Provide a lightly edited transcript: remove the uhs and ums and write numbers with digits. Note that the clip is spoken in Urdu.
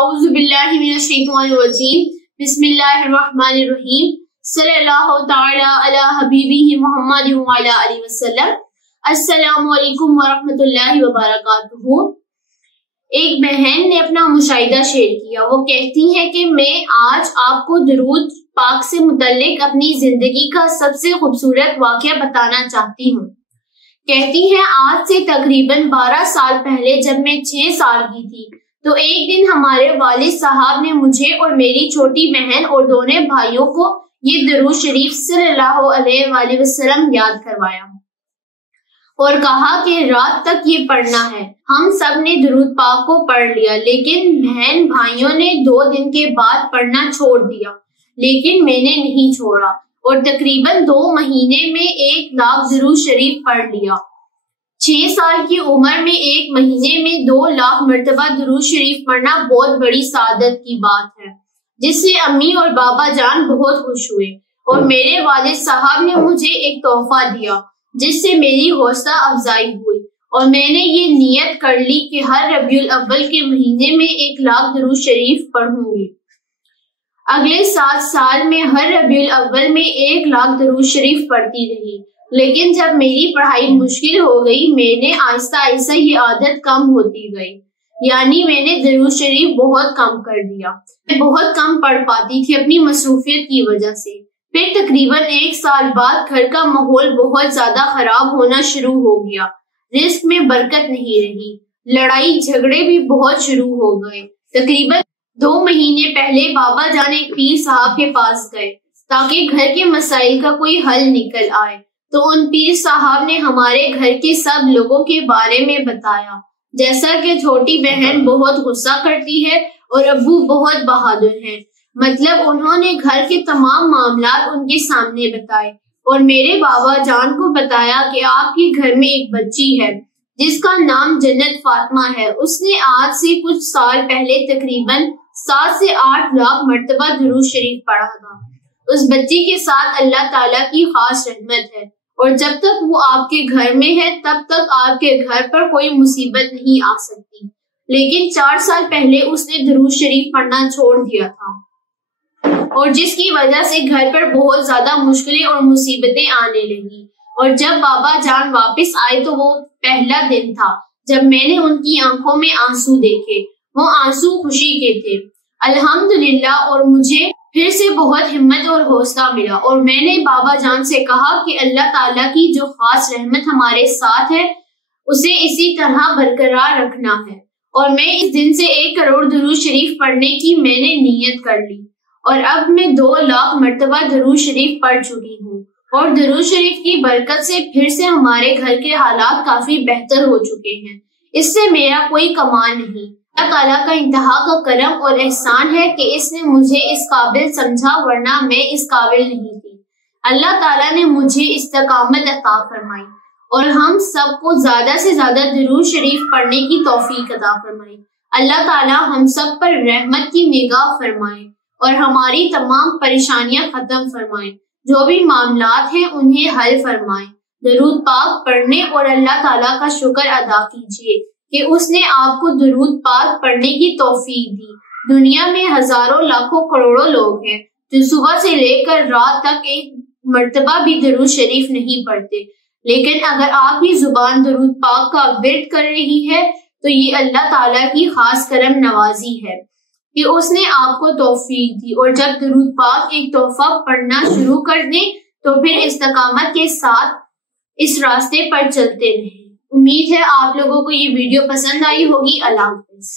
اعوذ باللہ من الشیطان الرجیم بسم اللہ الرحمن الرحیم صلی اللہ تعالی علی حبیبہ محمد وعلی آلہ وسلم۔ السلام علیکم ورحمۃ اللہ وبرکاتہ۔ ایک بہن نے اپنا مشاہدہ شیئر کیا۔ وہ کہتی ہے کہ میں آج آپ کو درود پاک سے متعلق اپنی زندگی کا سب سے خوبصورت واقعہ بتانا چاہتی ہوں۔ کہتی ہے آج سے تقریباً 12 سال پہلے جب میں 6 سال کی تھی تو ایک دن ہمارے والد صاحب نے مجھے اور میری چھوٹی بہن اور دونوں بھائیوں کو یہ درود شریف صلی اللہ علیہ وآلہ وسلم یاد کروایا اور کہا کہ رات تک یہ پڑھنا ہے۔ ہم سب نے درود پاک کو پڑھ لیا، لیکن بہن بھائیوں نے 2 دن کے بعد پڑھنا چھوڑ دیا، لیکن میں نے نہیں چھوڑا اور تقریباً 2 مہینے میں 1 لاکھ درود شریف پڑھ لیا۔ 6 سال کی عمر میں 1 مہینے میں 2 لاکھ مرتبہ درود شریف پڑھنا بہت بڑی سعادت کی بات ہے، جس سے امی اور بابا جان بہت خوش ہوئے اور میرے والد صاحب نے مجھے ایک تحفہ دیا جس سے میری حوصلہ افزائی ہوئی، اور میں نے یہ نیت کر لی کہ ہر ربیع الاول کے مہینے میں 1 لاکھ درود شریف پڑھوں گی۔ اگلے 7 سال میں ہر ربیع الاول میں 1 لاکھ درود شریف پڑھتی رہی، لیکن جب میری پڑھائی مشکل ہو گئی میں نے آہستہ آہستہ یہ عادت کم ہوتی گئی، یعنی میں نے درود شریف بہت کم کر دیا۔ میں بہت کم پڑھ پاتی تھی اپنی مصروفیت کی وجہ سے۔ پھر تقریباً 1 سال بعد گھر کا ماحول بہت زیادہ خراب ہونا شروع ہو گیا، رزق میں برکت نہیں رہی، لڑائی جھگڑے بھی بہت شروع ہو گئے۔ تقریباً 2 مہینے پہلے بابا جان ایک پیر صاحب کے پاس گئے تاکہ گھر کے مسائل کا کوئی حل نکل آئے، تو ان پیر صاحب نے ہمارے گھر کے سب لوگوں کے بارے میں بتایا، جیسا کہ چھوٹی بہن بہت غصہ کرتی ہے اور ابو بہت بہادر ہیں۔ مطلب انہوں نے گھر کے تمام معاملات ان کے سامنے بتائے اور میرے بابا جان کو بتایا کہ آپ کے گھر میں ایک بچی ہے جس کا نام جنت فاطمہ ہے۔ اس نے آج سے کچھ سال پہلے تقریباً 7 سے 8 لاکھ مرتبہ درود شریف پڑھا تھا۔ اس بچی کے ساتھ اللہ تعالیٰ کی خاص رحمت ہے، اور جب تک وہ آپ کے گھر میں ہے تب تک آپ کے گھر پر کوئی مصیبت نہیں آ سکتی، لیکن 4 سال پہلے اس نے درود شریف پڑھنا چھوڑ دیا تھا، اور جس کی وجہ سے گھر پر بہت زیادہ مشکلیں اور مصیبتیں آنے لگی۔ اور جب بابا جان واپس آئے تو وہ پہلا دن تھا جب میں نے ان کی آنکھوں میں آنسو دیکھے۔ وہ آنسو خوشی کے تھے، الحمدللہ، اور مجھے پھر سے بہت ہمت اور حوصلہ ملا، اور میں نے بابا جان سے کہا کہ اللہ تعالیٰ کی جو خاص رحمت ہمارے ساتھ ہے اسے اسی طرح برقرار رکھنا ہے، اور میں اس دن سے 1 کروڑ درود شریف پڑھنے کی میں نے نیت کر لی، اور اب میں 2 لاکھ مرتبہ درود شریف پڑھ چکی ہوں، اور درود شریف کی برکت سے پھر سے ہمارے گھر کے حالات کافی بہتر ہو چکے ہیں۔ اس سے میرا کوئی کمال نہیں، اللہ تعالیٰ کا انتہا کا کرم اور احسان ہے کہ اس نے مجھے اس قابل سمجھا، ورنہ میں اس قابل نہیں تھی۔ اللہ تعالیٰ نے مجھے استقامت عطا فرمائی اور ہم سب کو زیادہ سے زیادہ درود شریف پڑھنے کی توفیق عطا فرمائی۔ اللہ تعالیٰ ہم سب پر رحمت کی نگاہ فرمائے اور ہماری تمام پریشانیاں ختم فرمائے، جو بھی معاملات ہیں انہیں حل فرمائے۔ درود پاک پڑھنے اور اللہ تعالیٰ کا شکر ادا کیجیے کہ اس نے آپ کو درود پاک پڑھنے کی توفیق دی۔ دنیا میں ہزاروں لاکھوں کروڑوں لوگ ہیں جو صبح سے لے کر رات تک 1 مرتبہ بھی درود شریف نہیں پڑھتے، لیکن اگر آپ کی زبان درود پاک کا ورد کر رہی ہے تو یہ اللہ تعالیٰ کی خاص کرم نوازی ہے کہ اس نے آپ کو توفیق دی، اور جب درود پاک ایک تحفہ پڑھنا شروع کر دیں تو پھر استقامت کے ساتھ اس راستے پر چلتے رہیں۔ امید ہے آپ لوگوں کو یہ ویڈیو پسند آئی ہوگی۔ اللہ حافظ۔